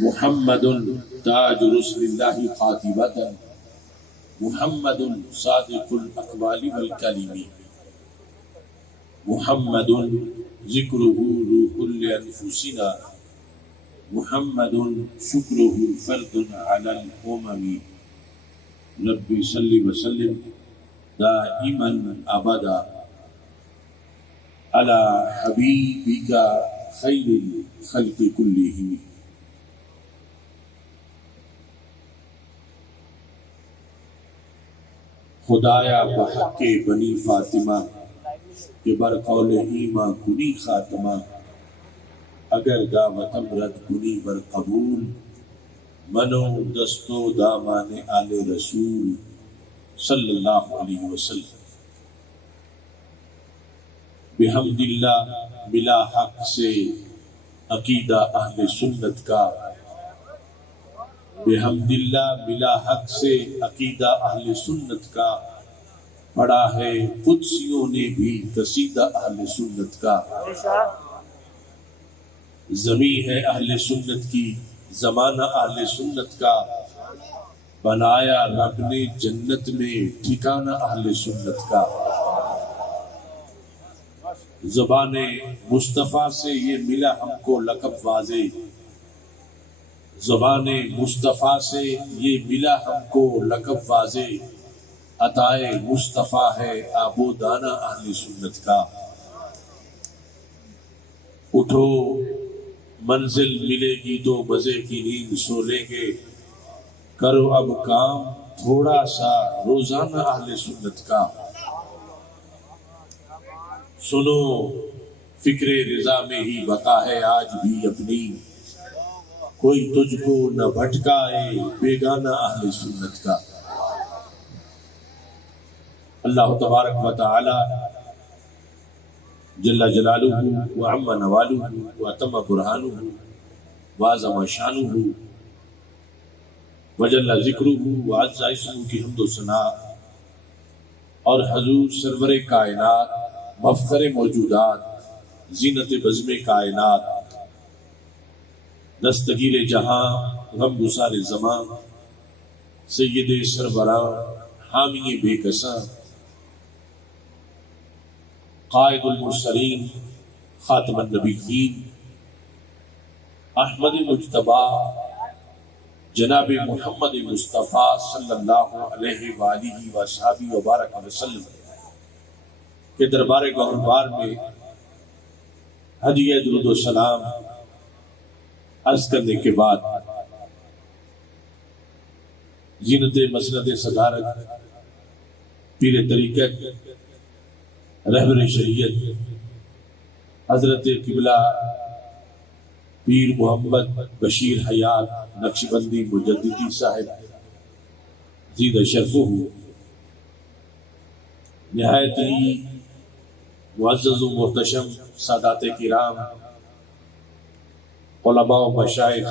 محمد تاج رسل اللہ قاطبۃ، محمد صادق الاقوال والکلم، محمد ذکرہ روح لانفسنا، محمد شکرہ فرد علی الامم۔ ربی صلی وسلم دائما ابدا علی حبیبک خیر الخلق کلہم۔ خدایا بحق بنی فاطمہ کہ بر قول ایماں کنی خاتمہ، اگر دعوتم رد کنی بر قبول، منو دستو دامان آل رسول صلی اللہ علیہ وسلم۔ بحمد اللہ ملا حق سے عقیدہ اہل سنت کا، بحمد اللہ ملا حق سے عقیدہ اہل سنت کا، پڑھا ہے قدسیوں نے بھی قصیدہ اہل سنت کا۔ زمیں ہے اہل سنت کی، زمانہ اہل سنت کا، بنایا رب نے جنت میں ٹھکانہ اہل سنت کا۔ زبان مصطفیٰ سے یہ ملا ہم کو لقب واضح، زبان مصطفیٰ سے یہ ملا ہم کو لقب واضح، عطائے مصطفیٰ ہے آب و دانہ اہل سنت کا۔ اٹھو منزل ملے گی تو مزے کی نیند سو لیں گے، کرو اب کام تھوڑا سا روزانہ اہل سنت کا۔ سنو فکر رضا میں ہی بقا ہے آج بھی اپنی، کوئی تجھ کو نہ بھٹکائے بیگانہ اہل سنت کا۔ اللہ تبارک و تعالی جل جلالہ وعم نوالہ واتم برہانہ وعظم شانہ وجل ذکرہ وعز اسمہ کی حمد و ثنا، اور حضور سرور کائنات، مفخر موجودات، زینت بزم کائنات، دستگیر جہاں، غم گسار زمان، سید سربراں، حامی بے کساں، قائد المرسلین، خاتم النبیین، احمد مجتبی، جناب محمد مصطفیٰ صلی اللہ علیہ وآلہ وصحبہ وبارک وسلم کے دربار گہربار میں ہدیہ درود و سلام عرض کرنے کے بعد، زینت مسند صدارت، پیر طریقت، رہبر شریعت، حضرت قبلہ پیر محمد بشیر حیات نقشبندی مجددی صاحب زید شرفہ، نہایت ہی معزز و محتشم سادات کرام، علماء و مشائخ،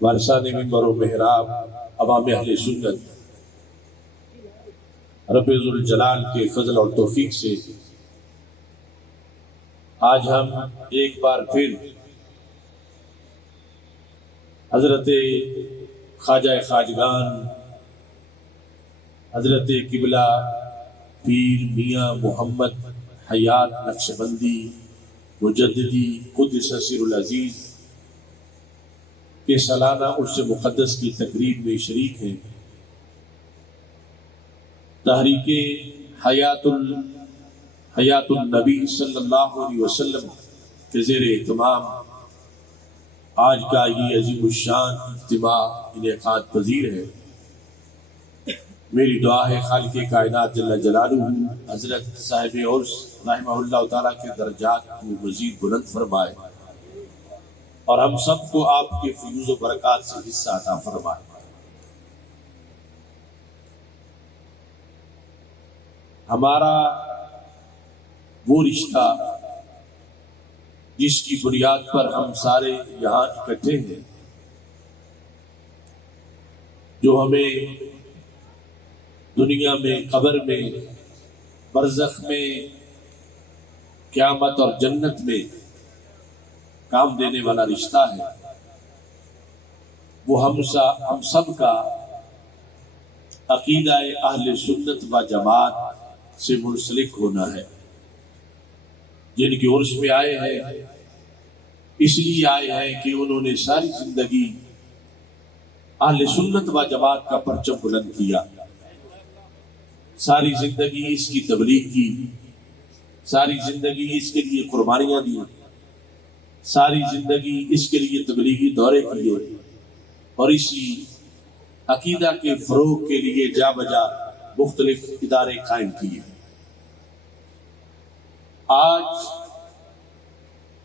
وارثان منبر و محراب، عوام اہل سنت، رب ذوالجلال کے فضل اور توفیق سے آج ہم ایک بار پھر حضرت خواجہ خواجگان، حضرت قبلہ پیر میاں محمد حیات نقشبندی مجددی قدس سر العزیز کے سالانہ عرس مقدس کی تقریب میں شریک ہیں۔ تحریک حیات النبی صلی اللہ علیہ وسلم کے زیر اہتمام آج کا یہ عظیم الشان اجتماع انعقاد پذیر ہے۔ میری دعا ہے خالق کائنات جل جلالہ حضرت صاحب عرس رحمہ اللہ تعالیٰ کے درجات کو مزید بلند فرمائے، اور ہم سب کو آپ کے فیوز و برکات سے حصہ عطا فرمائے۔ ہمارا وہ رشتہ جس کی بنیاد پر ہم سارے یہاں اکٹھے ہیں، جو ہمیں دنیا میں، قبر میں، برزخ میں، قیامت اور جنت میں کام دینے والا رشتہ ہے، وہ ہم سب کا عقیدہ اہل سنت و جماعت سے منسلک ہونا ہے. جن کے عرس میں آئے ہیں اس لیے آئے ہیں کہ انہوں نے ساری زندگی اہل سنت و جماعت کا پرچم بلند کیا، ساری زندگی اس کی تبلیغ کی، ساری زندگی اس کے لیے قربانیاں دی، ساری زندگی اس کے لیے تبلیغی دورے کیے اور اسی عقیدہ کے فروغ کے لیے جا بجا مختلف ادارے قائم کیے. آج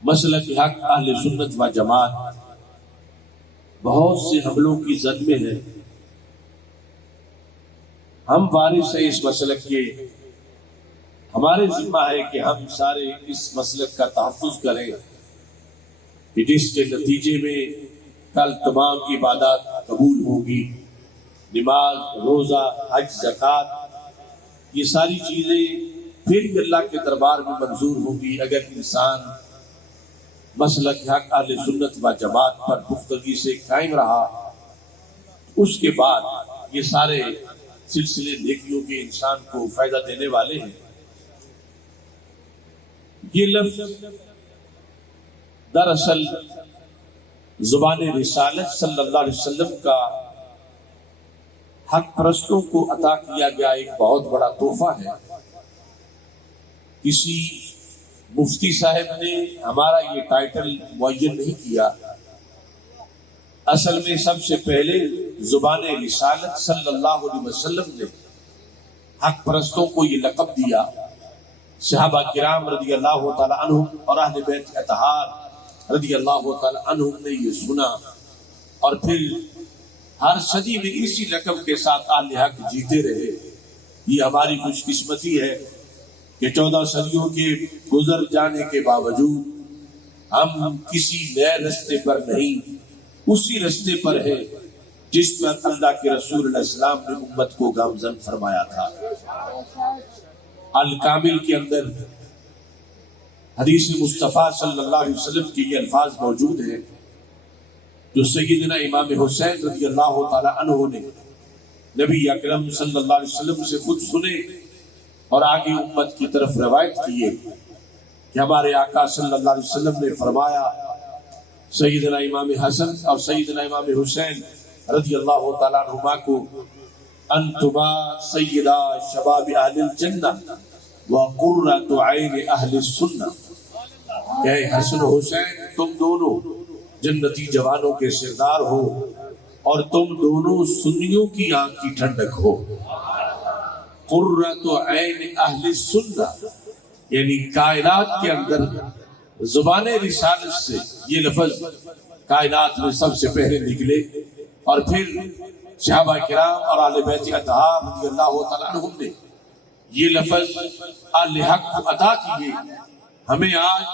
مسلک حق اہل سنت و جماعت بہت سے حملوں کی زد میں ہے. ہم وارث ہیں اس مسلک کے، ہمارے ذمہ ہے کہ ہم سارے اس مسلک کا تحفظ کریں کہ جس کے نتیجے میں کل تمام عبادات قبول ہوگی، نماز، روزہ، حج، زکوٰۃ، یہ ساری چیزیں پھر بھی اللہ کے دربار میں منظور ہوں گی اگر انسان مسلک حق اہل سنت و جماعت پر پختگی سے قائم رہا. اس کے بعد یہ سارے سلسلے نیکیوں کے انسان کو فائدہ دینے والے ہیں. یہ لفظ دراصل زبان رسالت صلی اللہ علیہ وسلم کا حق پرستوں کو عطا کیا گیا ایک بہت بڑا تحفہ ہے. کسی مفتی صاحب نے ہمارا یہ ٹائٹل معین نہیں کیا، اصل میں سب سے پہلے زبان رسالت صلی اللہ علیہ وسلم نے حق پرستوں کو یہ لقب دیا. صحابہ کرام رضی اللہ تعالی عنہم اور اہل بیت اطہار رضی اللہ تعالی عنہم نے یہ سنا اور پھر ہر صدی میں اسی لقب کے ساتھ اہل حق جیتے رہے. یہ ہماری خوش قسمتی ہے کہ 14 صدیوں کے گزر جانے کے باوجود ہم کسی نئے رستے پر نہیں، اسی رستے پر ہے جس پر اللہ کے رسول علیہ السلام نے امت کو گامزن فرمایا تھا. الکامل کے اندر حدیث مصطفیٰ صلی اللہ علیہ وسلم کے یہ الفاظ موجود ہیں جو سیدنا امام حسین رضی اللہ تعالی عنہ نے نبی اکرم صلی اللہ علیہ وسلم سے خود سنے اور آگے امت کی طرف روایت کیے کہ ہمارے آقا صلی اللہ علیہ وسلم نے فرمایا سیدنا امام حسن اور سیدنا امام حسین رضی اللہ تعالیٰ عنہما کو انتما سیدہ شباب اہل الجنہ وقرۃ عین اہل السنہ، کہ حسن و حسین تم دونوں جنتی جوانوں کے سردار ہو اور تم دونوں سنیوں کی آنکھ کی ٹھنڈک ہو. قرۃ عین اہل السنہ یعنی کائنات کے اندر زبان رسالت سے یہ لفظ کائنات میں سب سے پہلے نکلے اور پھر صحابہ کرام اور اہل بیت اطہار رضی اللہ تعالیٰ عنہم نے یہ لفظ اہل حق کو عطا کیے. ہمیں آج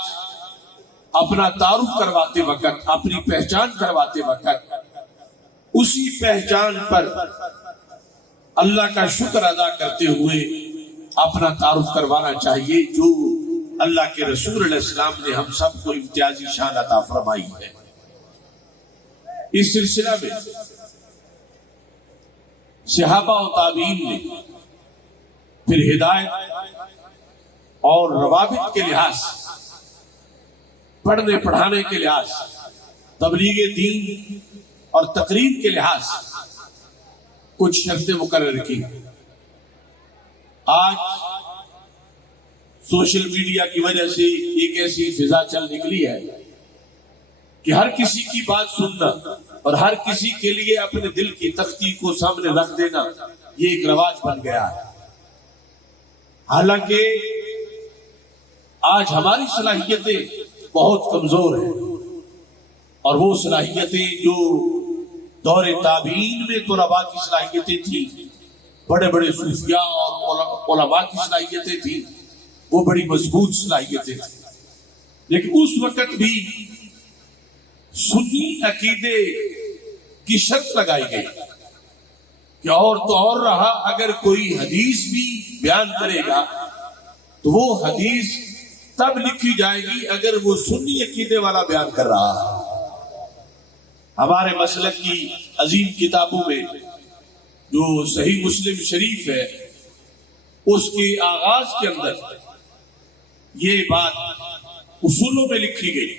اپنا تعارف کرواتے وقت، اپنی پہچان کرواتے وقت اسی پہچان پر اللہ کا شکر ادا کرتے ہوئے اپنا تعارف کروانا چاہیے جو اللہ کے رسول علیہ السلام نے ہم سب کو امتیازی شان عطا فرمائی ہے. اس سلسلہ میں صحابہ و تابعین نے پھر ہدایت اور روابط کے لحاظ، پڑھنے پڑھانے کے لحاظ، تبلیغ دین اور تقریر کے لحاظ کچھ شرطیں مقرر کی. آج سوشل میڈیا کی وجہ سے ایک ایسی فضا چل نکلی ہے کہ ہر کسی کی بات سننا اور ہر کسی کے لیے اپنے دل کی تختی کو سامنے رکھ دینا یہ ایک رواج بن گیا ہے. حالانکہ آج ہماری صلاحیتیں بہت کمزور ہیں اور وہ صلاحیتیں جو دور تابعین میں طلباء کی صلاحیتیں تھیں، بڑے بڑے صوفیاء اور علماء کی صلاحیتیں تھیں، وہ بڑی مضبوط صلاحیتیں تھیں. لیکن اس وقت بھی سنی عقیدے کی شرط لگائی گئی کہ اور تو اور رہا، اگر کوئی حدیث بھی بیان کرے گا تو وہ حدیث تب لکھی جائے گی اگر وہ سنی عقیدے والا بیان کر رہا ہے. ہمارے مسلک کی عظیم کتابوں میں جو صحیح مسلم شریف ہے اس کے آغاز کے اندر یہ بات اصولوں میں لکھی گئی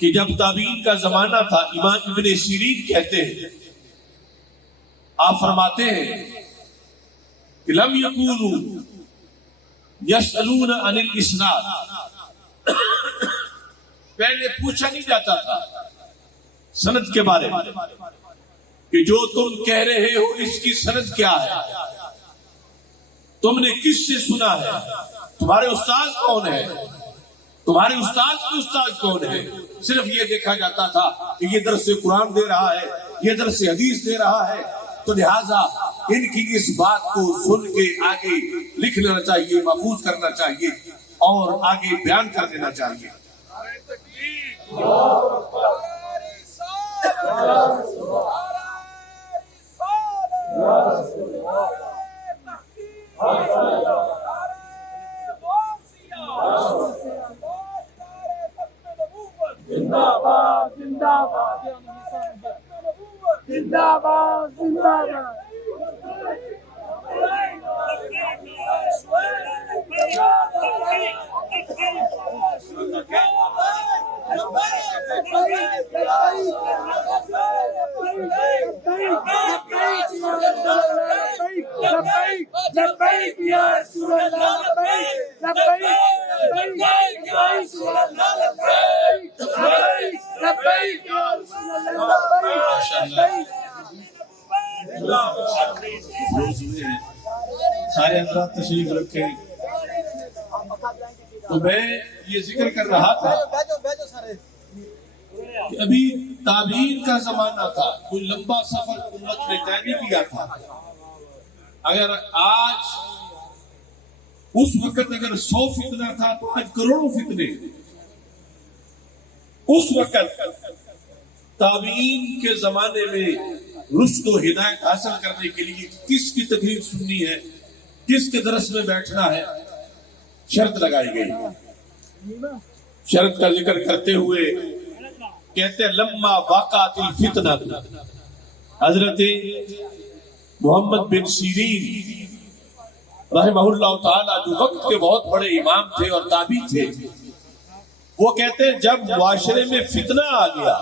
کہ جب تابعین کا زمانہ تھا، امام ابن سیرین کہتے ہیں، آپ فرماتے ہیں کہ لم یکونوا یسألون عن الاسناد، پہلے پوچھا نہیں جاتا تھا سند کے بارے میں کہ جو تم کہہ رہے ہو اس کی سند کیا ہے، تم نے کس سے سنا ہے، تمہارے استاد کون ہے، تمہارے استاد کے استاد کون ہے۔ صرف یہ دیکھا جاتا تھا کہ یہ درس قرآن دے رہا ہے، یہ درس حدیث دے رہا ہے، تو لہٰذا ان کی اس بات کو سن کے آگے لکھ لینا چاہیے، محفوظ کرنا چاہیے اور آگے بیان کر دینا چاہیے۔ سارے حضرات تشریف رکھے، تو میں یہ ذکر کر رہا تھا کہ ابھی تابعین کا زمانہ تھا، کوئی لمبا سفر امت نے طے نہیں کیا تھا۔ اگر آج اس وقت اگر 100 فتنہ تھا تو آج کروڑوں فتنے۔ اس وقت تابعین کے زمانے میں رشد و ہدایت حاصل کرنے کے لیے کس کی تقریر سننی ہے، کس کے درس میں بیٹھنا ہے، شرط لگائی گئی۔ شرط کا ذکر کرتے ہوئے کہتے ہیں لما وقعت الفتنہ، حضرت محمد بن سیرین رحمہ اللہ تعالی جو وقت کے بہت بڑے امام تھے اور تابعی تھے، وہ کہتے ہیں جب معاشرے میں فتنہ آ گیا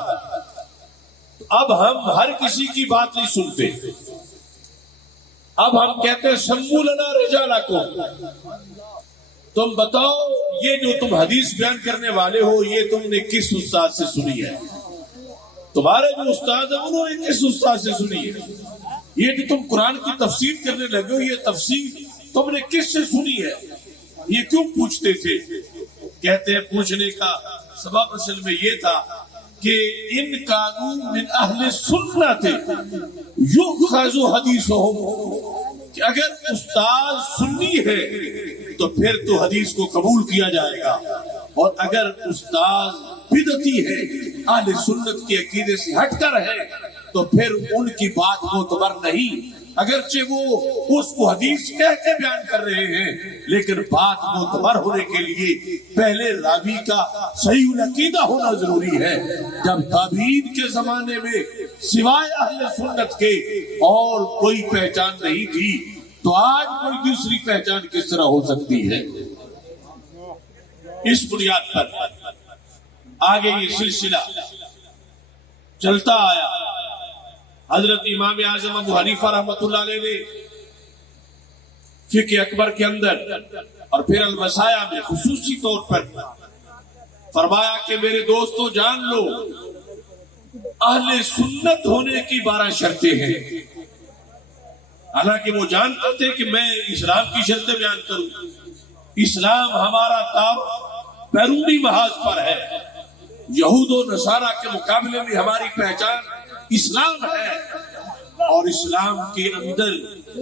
تو اب ہم ہر کسی کی بات نہیں سنتے، اب ہم کہتے ہیں سموا لنا رجالکم، تم بتاؤ یہ جو تم حدیث بیان کرنے والے ہو یہ تم نے کس استاد سے سنی ہے، تمہارے جو استاد ہیں انہوں نے کس استاد سے سنی ہے، یہ جو تم قرآن کی تفسیر کرنے لگے ہو یہ تفسیر تم نے کس سے سنی ہے، یہ کیوں پوچھتے تھے؟ کہتے ہیں پوچھنے کا سبب اصل میں یہ تھا کہ ان قانون من اہل سنت یؤخذ حدیثہم، کہ اگر استاد سنی ہے تو پھر تو حدیث کو قبول کیا جائے گا، اور اگر استاد بدعتی ہے، اہل سنت کے عقیدے سے ہٹ کر ہے، تو پھر ان کی بات معتبر نہیں، اگرچہ وہ اس کو حدیث کہہ کے بیان کر رہے ہیں لیکن بات معتبر ہونے کے لیے پہلے راوی کا صحیح العقیدہ ہونا ضروری ہے۔ جب تابعین کے زمانے میں سوائے اہل سنت کے اور کوئی پہچان نہیں تھی تو آج کوئی دوسری پہچان کس طرح ہو سکتی ہے؟ اس بنیاد پر آگے یہ سلسلہ چلتا آیا۔ حضرت امام اعظم ابو حنیفہ رحمۃ اللہ علیہ نے فقہ اکبر کے اندر اور پھر المسائہ میں خصوصی طور پر فرمایا کہ میرے دوستو جان لو اہل سنت ہونے کی 12 شرطیں ہیں۔ حالانکہ وہ جانتے تھے کہ میں اسلام کی شرطیں بیان کروں، اسلام ہمارا تعارف بیرونی محاذ پر ہے، یہود و نصارہ کے مقابلے میں ہماری پہچان اسلام ہے، اور اسلام کے اندر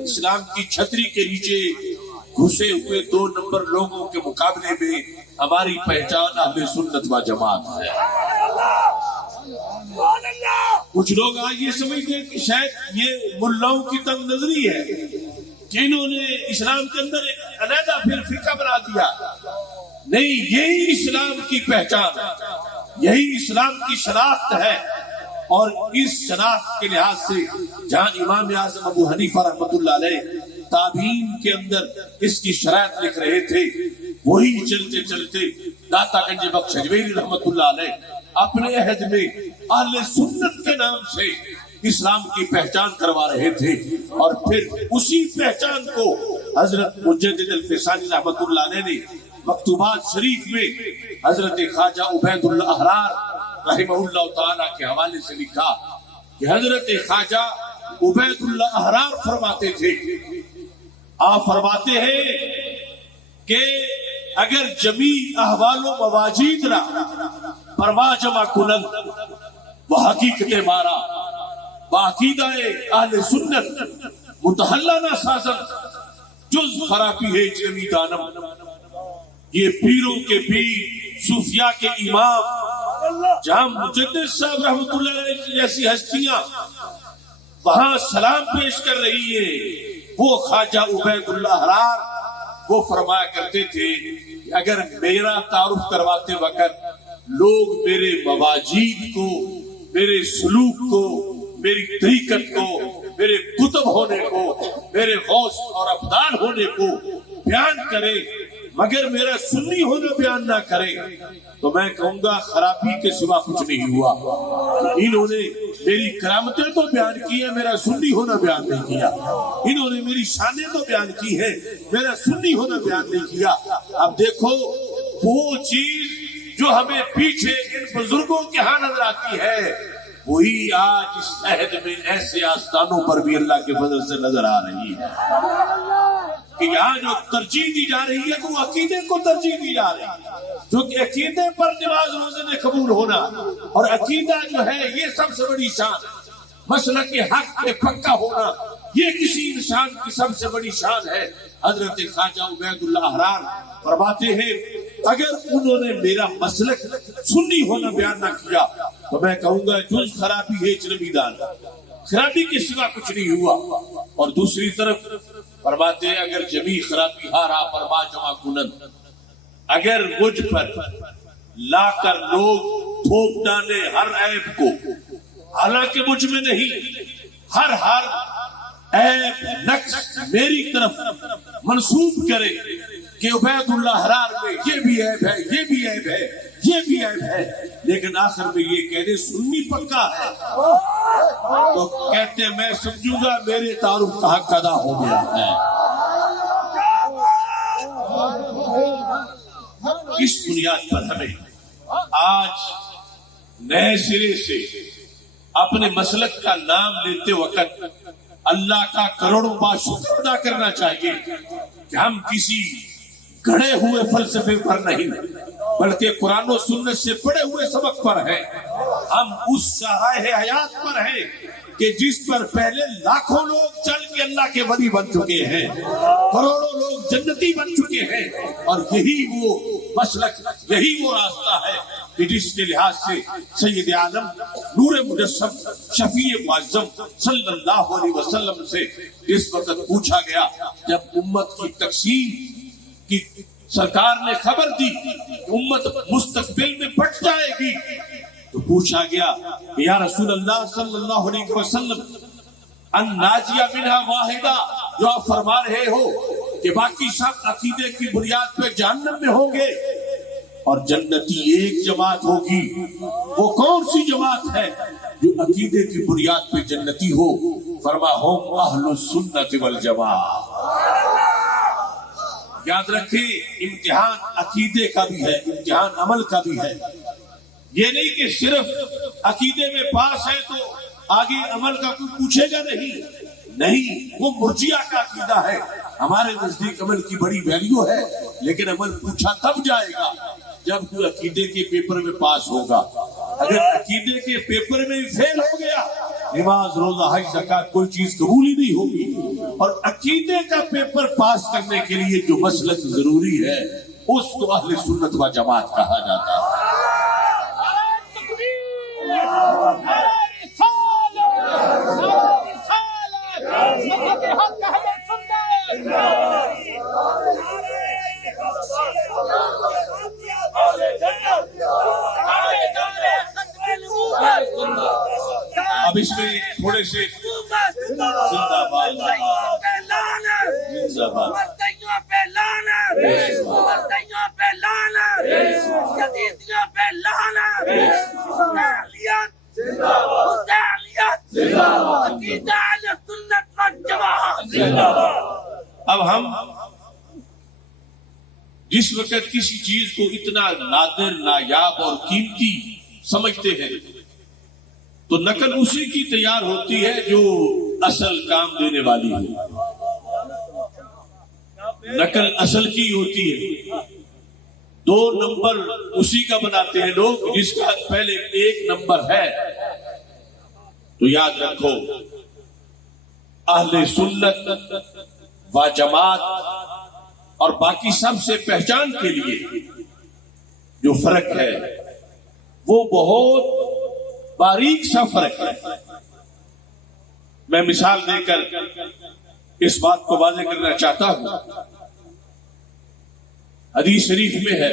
اسلام کی چھتری کے نیچے گھسے ہوئے 2 نمبر لوگوں کے مقابلے میں ہماری پہچان اہل سنت و جماعت ہے۔ کچھ لوگ آج یہ سمجھتے ہیں کہ شاید یہ ملاؤں کی تنگ نظری ہے کہ انہوں نے اسلام کے اندر ایک علیحدہ پھر فقہ بنا دیا، نہیں، یہی اسلام کی پہچان ہے، یہی اسلام کی شناخت ہے، اور اس شناخت کے لحاظ سے جہاں امام اعظم ابو حنیفہ رحمۃ اللہ علیہ تابعین کے اندر اس کی شرائط لکھ رہے تھے، وہی چلتے چلتے داتا گنج بخش اجمیری رحمۃ اللہ علیہ اپنے عہد میں اہل سنت کے نام سے اسلام کی پہچان کروا رہے تھے، اور پھر اسی پہچان کو حضرت مجدد الفسانی رحمۃ اللہ علیہ نے مکتوبات شریف میں حضرت خواجہ عبید اللہ احرار رحمہ اللہ تعالیٰ کے حوالے سے لکھا کہ حضرت خواجہ عبید اللہ احرار فرماتے تھے، آپ فرماتے ہیں کہ اگر جمی احوال و مواجید را پروا جمع کنند و حقیقت مارا باقیدہ اہل سنت متحلہ نہ سازن جز خرابی ہے جمی دانم۔ یہ پیروں کے پیر، صوفیاء کے امام، جہاں مجدد صاحب رحمۃ اللہ علیہ جیسی ہستیاں وہاں سلام پیش کر رہی ہے، وہ خواجہ عبید اللہ احرار وہ فرمایا کرتے تھے کہ اگر میرا تعارف کرواتے وقت لوگ میرے مواجید کو، میرے سلوک کو، میری طریقت کو، میرے کتب ہونے کو، میرے غوث اور ابدال ہونے کو بیان کرے مگر میرا سنی ہونا بیان نہ کرے تو میں کہوں گا خرابی کے سوا کچھ نہیں ہوا۔ انہوں نے میری کرامتیں تو بیان کی ہے، میرا سنی ہونا بیان نہیں کیا۔ انہوں نے میری شانیں تو بیان کی ہے، میرا سنی ہونا بیان نہیں کیا۔ اب دیکھو وہ چیز جو ہمیں پیچھے ان بزرگوں کے ہاں نظر آتی ہے، وہی آج اس عہد میں ایسے آستانوں پر بھی اللہ کے فضل سے نظر آ رہی ہے کہ یہاں جو ترجیح دی جا رہی ہے وہ عقیدے کو ترجیح دی جا رہی ہے، جو کہ عقیدے پر نماز روزے میں قبول ہونا، اور عقیدہ جو ہے یہ سب سے بڑی شان، مسلک حق پہ پکا ہونا یہ کسی انسان کی سب سے بڑی شان ہے۔ حضرت خواجہ عبید اللہ احرار فرماتے ہیں اگر انہوں نے میرا مسلک سنی ہونا بیان نہ کیا تو میں کہوں گا جز خرابی ہے چنبی دان، خرابی کے سوا کچھ نہیں ہوا۔ اور دوسری طرف فرماتے ہیں اگر جمی خرابی ہارا پرما جمع کنند، اگر مجھ پر لا کر لوگ تھوپ ڈالے ہر عیب کو، حالانکہ مجھ میں نہیں، ہر عیب نقص میری طرف منسوب کرے کہ عبید اللہ احرار میں یہ بھی عیب ہے، یہ بھی عیب ہے، یہ بھی عیب ہے، لیکن آخر میں یہ کہہ دے سنی پکا ہے تو کہتے میں سمجھوں گا میرے تعارف کا حق ادا ہو گیا ہے۔ اس بنیاد پر ہمیں آج نئے سرے سے اپنے مسلک کا نام لیتے وقت اللہ کا کروڑوں بار شکر ادا کرنا چاہیے کہ ہم کسی گھڑے ہوئے فلسفے پر نہیں بلکہ قرآن و سنت سے پڑے ہوئے سبق پر ہیں۔ ہم اس شاہراہ حیات پر ہیں کہ جس پر پہلے لاکھوں لوگ چل کے اللہ کے ولی بن چکے ہیں، کروڑوں لوگ جنتی بن چکے ہیں، اور یہی وہ مسلک، یہی وہ راستہ ہے کہ جس کے لحاظ سے سید عالم نور مجسم شفیع معظم صلی اللہ علیہ وسلم سے اس وقت پوچھا گیا جب امت کی تقسیم کی سرکار نے خبر دی کہ امت مستقبل میں بٹ جائے گی، تو پوچھا گیا کہ یا رسول اللہ صلی اللہ علیہ وسلم ان ناجیہ منہا واحدہ، جو آپ فرما رہے ہو کہ باقی سب عقیدے کی بنیاد پہ جہنم میں ہوں گے اور جنتی ایک جماعت ہوگی، وہ کون سی جماعت ہے جو عقیدے کی بنیاد پہ جنتی ہو؟ فرما ہم اہل السنت والجماعت۔ یاد رکھیں امتحان عقیدے کا بھی ہے، امتحان عمل کا بھی ہے۔ یہ نہیں کہ صرف عقیدے میں پاس ہے تو آگے عمل کا کوئی پوچھے گا نہیں، وہ مرجیہ کا عقیدہ ہے۔ ہمارے نزدیک عمل کی بڑی ویلیو ہے، لیکن عمل پوچھا تب جائے گا جب کوئی عقیدے کے پیپر میں پاس ہوگا۔ اگر عقیدے کے پیپر میں فیل ہو گیا، نماز روزہ حج زکات کوئی چیز قبول ہی نہیں ہوگی۔ اور عقیدے کا پیپر پاس کرنے کے لیے جو مسلک ضروری ہے اس کو اہل سنت و جماعت کہا جاتا ہے۔ اب اس میں تھوڑے سے زندہ باد اب ہم جس وقت کسی چیز کو اتنا نادر نایاب اور قیمتی سمجھتے ہیں تو نقل اسی کی تیار ہوتی ہے جو اصل کام دینے والی ہے. نقل اصل کی ہوتی ہے. 2 نمبر اسی کا بناتے ہیں لوگ جس کا پہلے 1 نمبر ہے. تو یاد رکھو اہل سنت و جماعت اور باقی سب سے پہچان کے لیے جو فرق ہے وہ بہت باریک سا فرق ہے. میں مثال دے کر اس بات کو واضح کرنا چاہتا ہوں. حدیث شریف میں ہے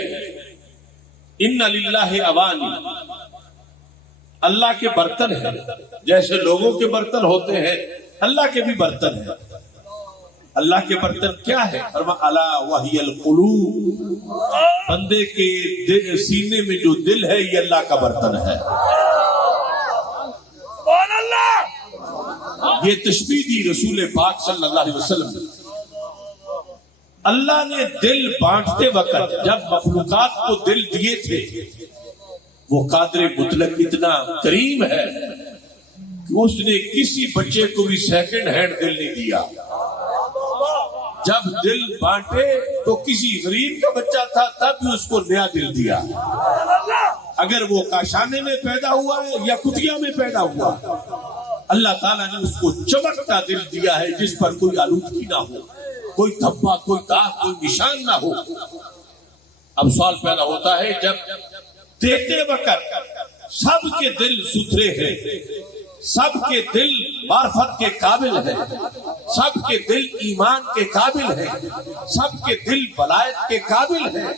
ان للہ اوانی، اللہ کے برتن ہیں جیسے لوگوں کے برتن ہوتے ہیں اللہ کے بھی برتن ہیں. اللہ کے برتن کیا ہے؟ فرمایا الا وہی القلوب، بندے کے سینے میں جو دل ہے یہ اللہ کا برتن ہے. یہ تشبیہ دی رسول پاک صلی اللہ علیہ وسلم. اللہ نے دل بانٹتے وقت جب مخلوقات کو دل دیے تھے وہ قادر مطلق اتنا کریم ہے کہ اس نے کسی بچے کو بھی سیکنڈ ہینڈ دل نہیں دیا. جب دل بانٹے تو کسی غریب کا بچہ تھا تب بھی اس کو نیا دل دیا. اگر وہ کاشانے میں پیدا ہوا ہے یا کتیا میں پیدا ہوا، اللہ تعالیٰ نے اس کو چمکتا دل دیا ہے جس پر کوئی آلودگی نہ ہو، کوئی دھبا، کوئی داغ، کوئی نشان نہ ہو. اب سوال پیدا ہوتا ہے جب دیتے وقت سب کے دل ستھرے ہیں، سب کے دل معرفت کے قابل ہیں، سب کے دل ایمان کے قابل ہیں، سب کے دل ولایت کے قابل ہیں،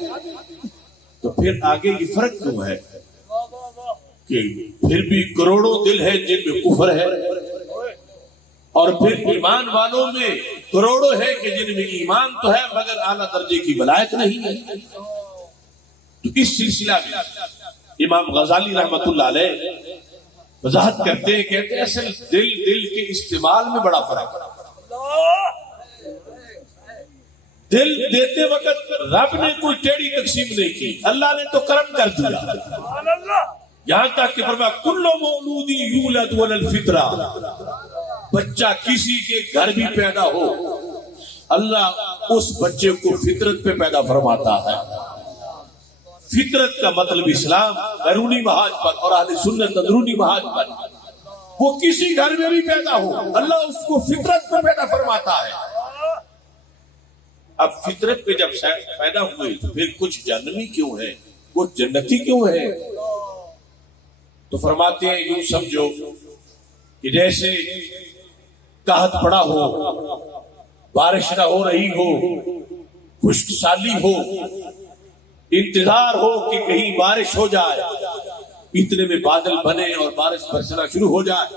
تو پھر آگے یہ فرق کیوں ہے کہ پھر بھی کروڑوں دل ہے جن میں کفر ہے اور پھر ایمان والوں میں کروڑوں ہے کہ جن میں ایمان تو ہے مگر اعلیٰ درجے کی ولایت نہیں ہے. تو اس سلسلہ میں امام غزالی رحمت اللہ علیہ وضاحت کرتے ہیں، کہتے ہیں اصل دل کے استعمال میں بڑا فرق ہے. دل دیتے وقت رب نے کوئی ٹیڑھی تقسیم نہیں کی، اللہ نے تو کرم کر دیا. یہاں تک کہ فرمایا کل مولود یولد علی الفطرہ، بچہ کسی کے گھر بھی پیدا ہو اللہ اس بچے کو فطرت پہ پیدا فرماتا ہے. فطرت کا مطلب اسلام بیرونی محاذ پر اور اہل سنت اندرونی محاذ پر. وہ کسی گھر میں بھی پیدا ہو اللہ اس کو فطرت پہ پیدا فرماتا ہے. اب فطرت پہ جب پیدا ہوئے تو پھر کچھ جہنمی کیوں ہے، کچھ جنتی کیوں ہے؟ تو فرماتے ہیں یوں سمجھو کہ جیسے قحط پڑا ہو، بارش نہ ہو رہی ہو، خشک سالی ہو، انتظار ہو کہ کہیں بارش ہو جائے، اتنے میں بادل بنے اور بارش برسنا شروع ہو جائے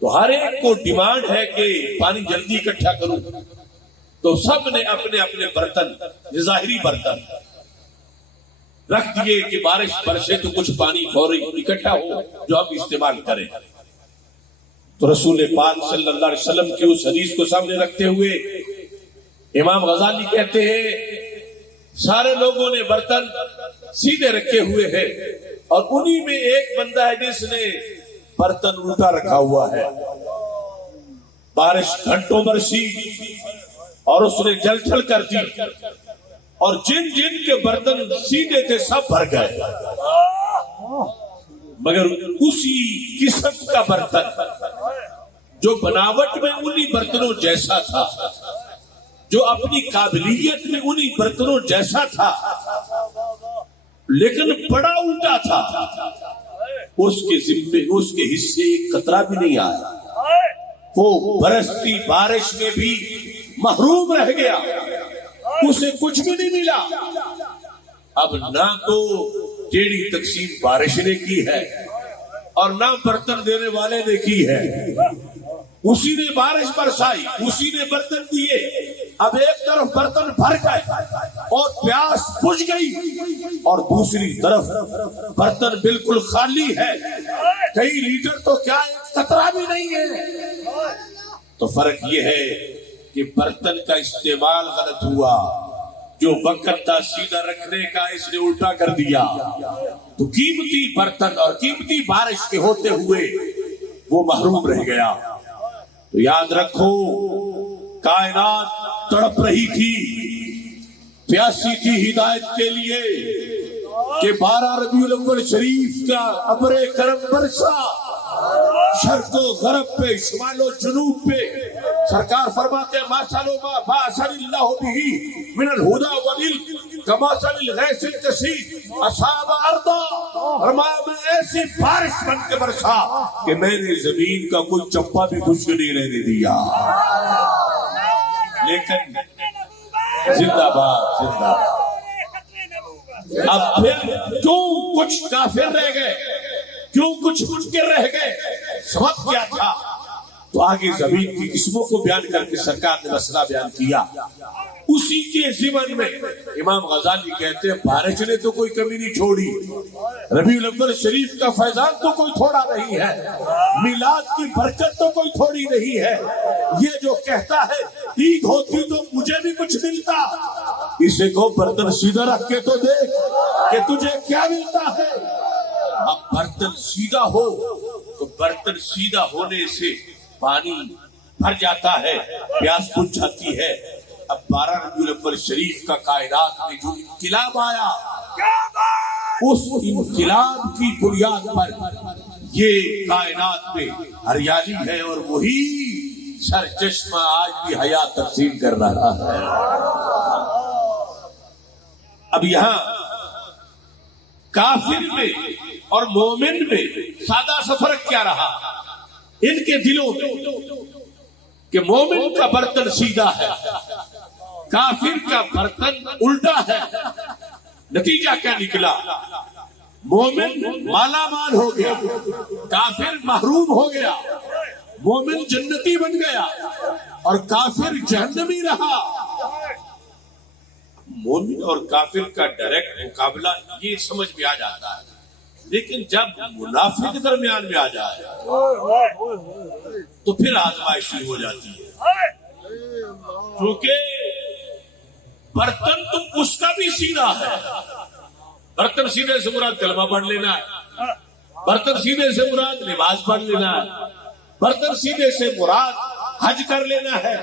تو ہر ایک کو ڈیمانڈ ہے کہ پانی جلدی اکٹھا کروں. تو سب نے اپنے اپنے برتن، ظاہری برتن رکھ دیے کہ بارش برسے تو کچھ پانی فوری اکٹھا ہو جو ہم استعمال کریں. تو رسول پاک صلی اللہ علیہ وسلم کی اس حدیث کو سامنے رکھتے ہوئے امام غزالی کہتے ہیں سارے لوگوں نے برتن سیدھے رکھے ہوئے ہیں اور انہی میں ایک بندہ ہے جس نے برتن الٹا رکھا ہوا ہے. بارش گھنٹوں برسی اور اس نے جل جل کر دی اور جن جن کے برتن سیدھے تھے سب بھر گئے مگر اسی قسم کا برتن جو بناوٹ میں انہی برتنوں جیسا تھا، جو اپنی قابلیت میں انہی برتنوں جیسا تھا لیکن بڑا الٹا تھا، اس کے ذمے اس کے حصے ایک قطرہ بھی نہیں آیا. وہ برستی بارش میں بھی محروم رہ گیا، اسے کچھ بھی نہیں ملا. اب نہ تو ٹیڑھی تقسیم بارش نے کی ہے اور نہ برتن دینے والے نے کی ہے. اسی نے بارش برسائی, اسی نے برتن دیے. اب ایک طرف برتن بھر گئے اور پیاس بجھ گئی اور دوسری طرف برتن بالکل خالی ہے, کئی لیٹر تو کیا ایک قطرہ بھی نہیں ہے. تو فرق یہ ہے کہ برتن کا استعمال غلط ہوا, جو وقت تھا سیدھا رکھنے کا اس نے الٹا کر دیا. تو قیمتی برتن اور قیمتی بارش کے ہوتے ہوئے وہ محروم رہ گیا. تو یاد رکھو, کائنات تڑپ رہی تھی, پیاسی تھی ہدایت کے لیے کہ 12 ربیع الاول شریف کا ابر کرم برسا, شرق و غرب پہ, شمال و جنوب پہ. سرکار فرماتے ہیں ماسل اللہ بہ من الہدی والعلم کمثل الغیث الکثیر اصاب ارضا. فرمایا میں ایسی بارش بن کے برسا کہ میں نے زمین کا کوئی چپا بھی خشک نہیں رہنے دیا. لیکن زندہ باد زندہ باد. اب پھر کیوں کچھ کافر رہ گئے, کیوں کچھ منکر رہ گئے, سبب کیا تھا؟ تو آگے زمین کی قسموں کو بیان کر کے سرکار نے مسئلہ بیان کیا. اسی کے ضمن میں امام غزالی کہتے ہیں بارش نے تو کوئی کمی نہیں چھوڑی, ربیع الاول شریف کا فیضان تو کوئی تھوڑا نہیں ہے, میلاد کی برکت تو کوئی تھوڑی نہیں ہے. یہ جو کہتا ہے عید ہوتی تو مجھے بھی کچھ ملتا, اسے کو برتن سیدھا رکھ کے تو دیکھ کہ تجھے کیا ملتا ہے. اب برتن سیدھا ہو تو برتن سیدھا ہونے سے پانی بھر جاتا ہے, پیاس بجھ جاتی ہے. اب 12 ربیع الاول شریف کا کائنات میں جو انقلاب آیا, اس انقلاب کی بنیاد پر یہ کائنات میں ہریالی ہے اور وہی سر چشمہ آج بھی حیات تقسیم کر رہا ہے. اب یہاں کافر میں اور مومن میں سادہ سا فرق کیا رہا ان کے دلوں میں, کہ مومن کا برتن سیدھا ہے, کافر کا برتن الٹا ہے. نتیجہ کیا نکلا؟ مومن مالا مال ہو گیا, کافر محروم ہو گیا. مومن جنتی بن گیا اور کافر جہنمی رہا. مومن اور کافر کا ڈائریکٹ مقابلہ یہ سمجھ میں آ جاتا ہے, لیکن جب منافق درمیان میں آ جائے تو پھر آزمائش شروع ہو جاتی ہے. کیونکہ برتن تو اس کا بھی سیدھا ہے. برتن سیدھے سے مراد کلمہ پڑھ لینا ہے, برتن سیدھے سے مراد نماز پڑھ لینا ہے, برتن سیدھے سے مراد حج کر لینا ہے.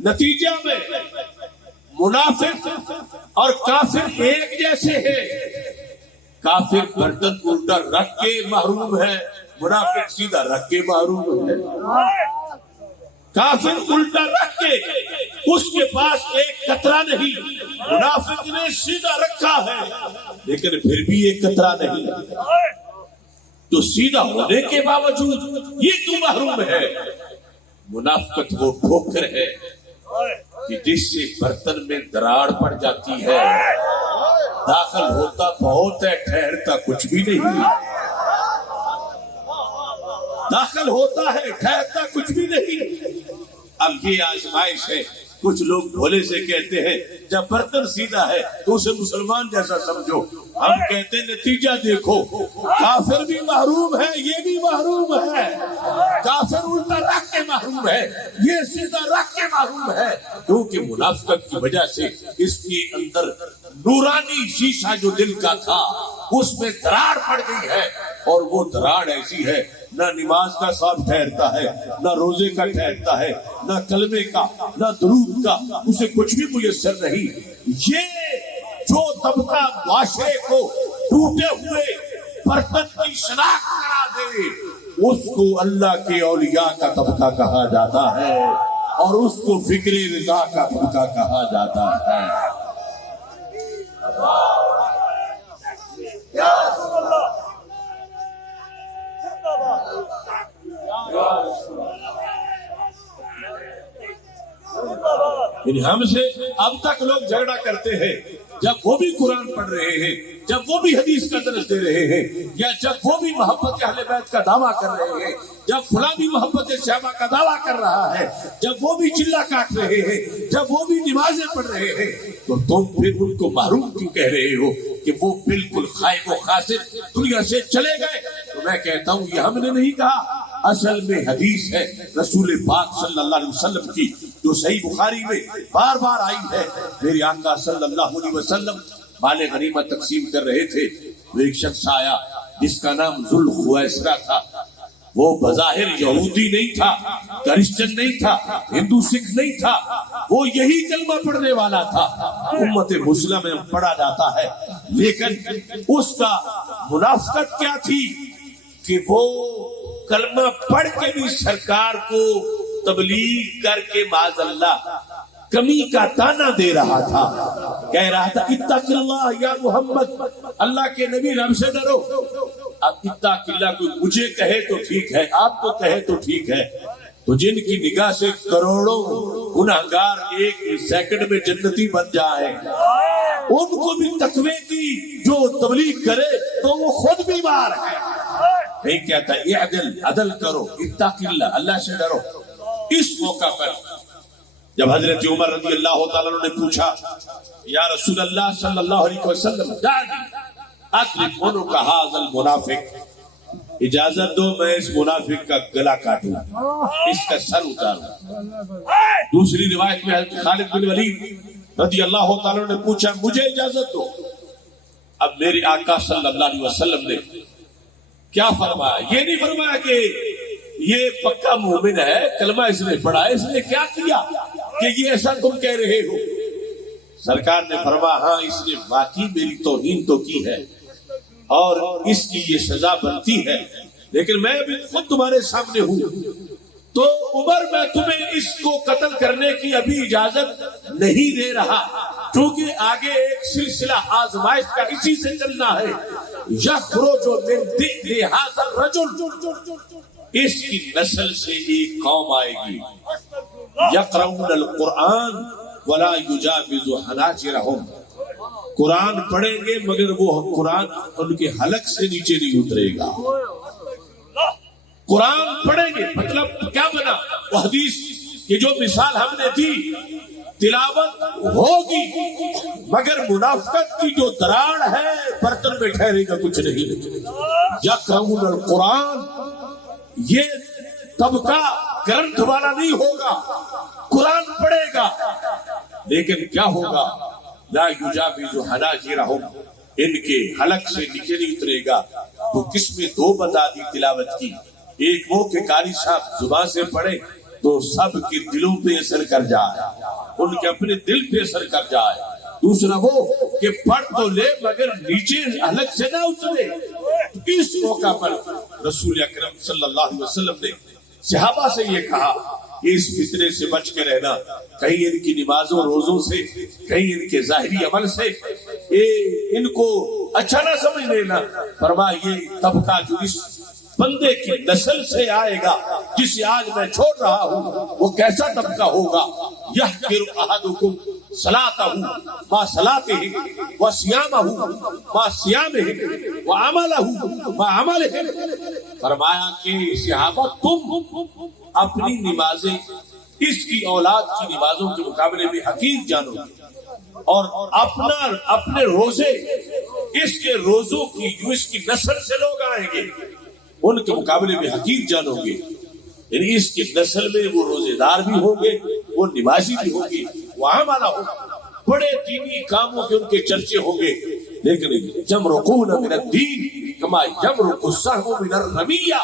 نتیجہ میں منافق اور کافر ایک جیسے ہیں. کافر برتن الٹا رکھ کے محروم ہے, منافق سیدھا رکھ کے محروم ہے. کافر الٹا رکھ کے اس کے پاس ایک قطرہ نہیں, منافق نے سیدھا رکھا ہے لیکن پھر بھی ایک قطرہ نہیں. تو سیدھا ہونے کے باوجود یہ کیوں محروم ہے؟ منافقت وہ ٹھوکر ہے کہ جس سے برتن میں دراڑ پڑ جاتی ہے, داخل ہوتا بہت ہے ٹھہرتا کچھ بھی نہیں. داخل ہوتا ہے ٹھہرتا کچھ بھی نہیں. اب یہ آزمائش ہے. کچھ لوگ بھولے سے کہتے ہیں جب برتن سیدھا ہے تو اسے مسلمان جیسا سمجھو. ہم کہتے ہیں نتیجہ دیکھو, کافر بھی محروم ہے, یہ بھی محروم ہے. کافر الٹا رکھ کے محروم ہے, یہ سیدھا رکھ کے محروم ہے. کیونکہ منافقت کی وجہ سے اس کے اندر نورانی شیشہ جو دل کا تھا اس میں دراڑ پڑ گئی ہے, اور وہ دراڑ ایسی ہے نہ نماز کا صاحب ٹھہرتا ہے, نہ روزے کا ٹھہرتا ہے, نہ کلمے کا, نہ درود کا, اسے کچھ بھی میسر نہیں. یہ جو طبقہ معاشرے کو ٹوٹے ہوئے برتن کی شناخت کرا دے اس کو اللہ کے اولیاء کا طبقہ کہا جاتا ہے, اور اس کو فکر رضا کا طبقہ کہا جاتا ہے. ہم سے اب تک لوگ جھگڑا کرتے ہیں جب وہ بھی قرآن پڑھ رہے ہیں جب وہ بھی حدیث کا درس دے رہے ہیں، یا جب وہ بھی محبت اہل بیت کا دعویٰ کر رہے ہیں، جب فلاں بھی محبت صحابہ کا دعویٰ کر رہا ہے، جب وہ بھی چلا کاٹ رہے ہیں، جب وہ بھی نمازیں پڑھ رہے ہیں، تو تم پھر ان کو محروم کیوں کہہ رہے ہو کہ وہ بالکل خائب و خاسر دنیا سے چلے گئے؟ تو میں کہتا ہوں یہ ہم نے نہیں کہا، اصل میں حدیث ہے رسول پاک صلی اللہ علیہ وسلم کی، جو صحیح بخاری میں بار بار آئی ہے۔ میرے آقا صلی اللہ علیہ وسلم مال غنیمت تقسیم کر رہے تھے، تو ایک شخص آیا جس کا نام ذوالخویسرہ تھا۔ وہ بظاہر یہودی نہیں تھا، کرسچن نہیں تھا، ہندو سکھ نہیں تھا، وہ یہی کلمہ پڑھنے والا تھا، امت مسلمہ میں پڑھا جاتا ہے، لیکن اس کا منافقت کیا تھی کہ وہ کلمہ پڑھ کے بھی سرکار کو تبلیغ کر کے معاذ اللہ کمی کا تانا دے رہا تھا، کہہ رہا تھا اتق اللہ یا محمد، اللہ کے نبی رب سے ڈرو۔ اب اتق اللہ کوئی مجھے کہے تو ٹھیک ہے، آپ کو کہے تو ٹھیک ہے، تو جن کی نگاہ سے کروڑوں گناہگار ایک سیکنڈ میں جنتی بن جائے، ان کو بھی تقوی کی جو تبلیغ کرے تو وہ خود بیمار ہے۔ نہیں کہتا یہ عدل کرو، اتق اللہ، اللہ سے ڈرو۔ اس موقع پر جب حضرت عمر رضی اللہ تعالیٰ نے پوچھا یا رسول اللہ صلی اللہ علیہ وسلم اضرب عنق ھذا المنافق، اجازت دو میں اس منافق کا گلا کاٹوں، اس کا سر اتاروں۔ دوسری روایت میں حضرت خالد بن ولید رضی اللہ تعالیٰ نے پوچھا مجھے اجازت دو۔ اب میرے آقا صلی اللہ علیہ وسلم نے کیا فرمایا؟ یہ نہیں فرمایا کہ یہ پکا مومن ہے، کلمہ اس نے پڑھا ہے، اس نے کیا کیا کہ یہ ایسا تم کہہ رہے ہو؟ سرکار نے فرمایا ہاں اس نے واقعی میری توہین تو کی ہے اور اس کی یہ سزا بنتی ہے، لیکن میں بھی خود تمہارے سامنے ہوں، تو عمر میں تمہیں اس کو قتل کرنے کی ابھی اجازت نہیں دے رہا، کیونکہ آگے ایک سلسلہ آزمائش کا اسی سے چلنا ہے۔ یخرج من ذکر ھذا الرجل، اس کی نسل سے ایک قوم آئے گی، یقرؤون القرآن ولا یجاوز حناجرہم، قرآن پڑھیں گے مگر وہ قرآن ان کے حلق سے نیچے نہیں اترے گا۔ قرآن پڑھیں گے مطلب کیا بنا؟ وہ حدیث کی جو مثال ہم نے دی، تلاوت ہوگی مگر منافقت کی جو دراڑ ہے برتن میں ٹھہرے گا کچھ نہیں۔ یقرؤون القرآن، یہ طبقہ گرنتھ والا نہیں ہوگا، قرآن پڑھے گا لیکن کیا ہوگا؟ لا یجاوز حناجرہم، ان کے حلق سے نیچے نہیں اترے گا۔ تو کس میں دو بتا دی تلاوت کی، ایک وہ کہ قاری صاحب زبان سے پڑھے تو سب کے دلوں پہ اثر کر جائے، ان کے اپنے دل پہ اثر کر جائے، دوسرا وہ کہ پڑھ تو لے مگر نیچے حلق سے نہ اترے۔ اس موقع پر رسول اکرم صلی اللہ علیہ وسلم نے صحابہ سے یہ کہا کہ اس فتنے سے بچ کے رہنا، کہیں ان کی نمازوں روزوں سے، کہیں ان کے ظاہری عمل سے ان کو اچھا نہ سمجھ لینا۔ فرمایا یہ طبقہ جو اس بندے کی نسل سے آئے گا جسے آج میں چھوڑ رہا ہوں، وہ کیسا طبقہ ہوگا؟ یحقر احدکم صلاتہ ما صلاتہ وصیامہ ما صیامہ وعملہ ما عملہ۔ فرمایا کہ صحابہ تم اپنی نمازیں اس کی اولاد کی نمازوں کے مقابلے میں حقیر جانو، اور اپنے روزے اس کے روزوں کی جو اس کی نسل سے لوگ آئیں گے ان کے مقابلے میں حقیر جانو گے، یعنی اس کی نسل میں وہ روزے دار بھی ہوں گے، وہ نمازی بھی ہوں گے، وہ عاملہ ہوں گے، بڑے دینی کاموں کے ان کے چرچے ہوں گے، لیکن یمرقون من الدین کما یمرق السهم من الرمیہ۔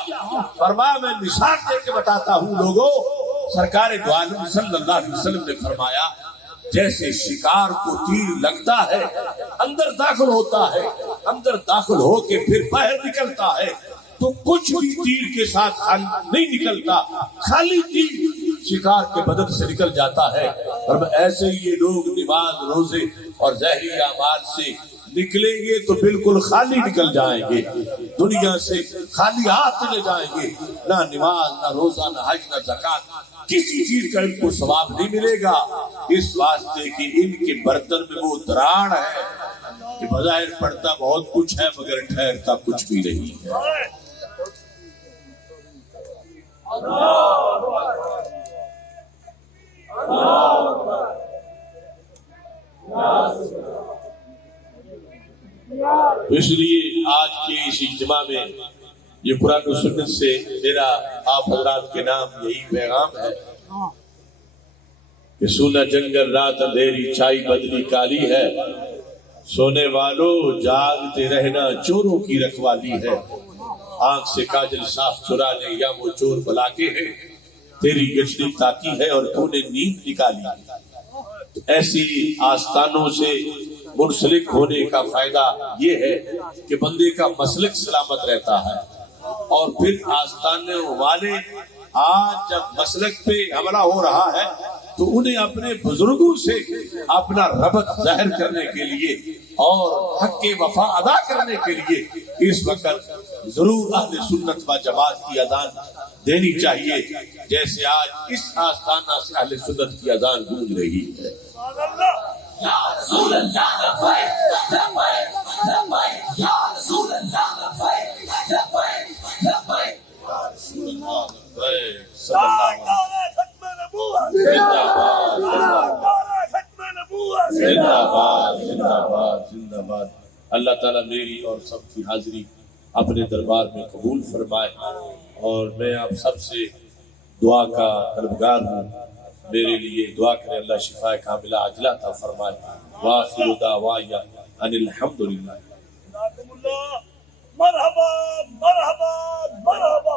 فرمایا میں مثال دے کے بتاتا ہوں لوگوں، سرکار دو عالم صلی اللہ علیہ وسلم نے فرمایا جیسے شکار کو تیر لگتا ہے، اندر داخل ہوتا ہے، اندر داخل ہو کے پھر باہر نکلتا ہے، تو کچھ بھی تیر کے ساتھ نہیں نکلتا، خالی تیر شکار کے بدن سے نکل جاتا ہے۔ اور ایسے ہی یہ لوگ نماز روزے اور ظاہری اعمال سے نکلیں گے تو بالکل خالی نکل جائیں گے، دنیا سے خالی ہاتھ چلے جائیں گے، نہ نماز نہ روزہ نہ حج نہ زکات، کسی چیز کا ان کو ثواب نہیں ملے گا، اس واسطے کہ ان کے برتن میں وہ دراڑ ہے کہ بظاہر پڑھتا بہت کچھ ہے مگر ٹھہرتا کچھ بھی نہیں ہے۔ اس لیے آج کے اس اجتماع میں یہ قرآن و سنت سے میرا آپ حضرات کے نام یہی پیغام ہے کہ سونا جنگل رات اندھیری چھائی بدلی کالی ہے، سونے والوں جاگتے رہنا چوروں کی رکھوالی ہے، آنکھ سے کاجل صاف چرا لے یا وہ چور بلا کے ہیں، تیری گشنی تاکی ہے اور تو نے نیند نکالی۔ ایسی آستانوں سے منسلک ہونے کا فائدہ یہ ہے کہ بندے کا مسلک سلامت رہتا ہے، اور پھر آستانوں والے آج جب مسلک پہ حملہ ہو رہا ہے تو انہیں اپنے بزرگوں سے اپنا ربط ظاہر کرنے کے لیے اور حق وفا ادا کرنے کے لیے اس وقت ضرور اہل سنت و جماعت کی اذان دینی چاہیے، جیسے آج اس آستانہ سے اہل سنت کی اذان گونج رہی ہے۔ یا رسول اللہ لبیک لبیک لبیک، یا رسول اللہ لبیک لبیک لبیک، یا رسول اللہ لبیک صلی اللہ زندہ باد زندہ باد زندہ باد۔ اللہ تعالیٰ میری اور سب کی حاضری اپنے دربار میں قبول فرمائے، اور میں آپ سب سے دعا کا طلبگار ہوں، میرے لیے دعا کریں اللہ شفاء کاملہ عاجلہ عطا فرمائے۔ وآخر دعوانا ان الحمدللہ۔ مرحبا مرحبا مرحبا۔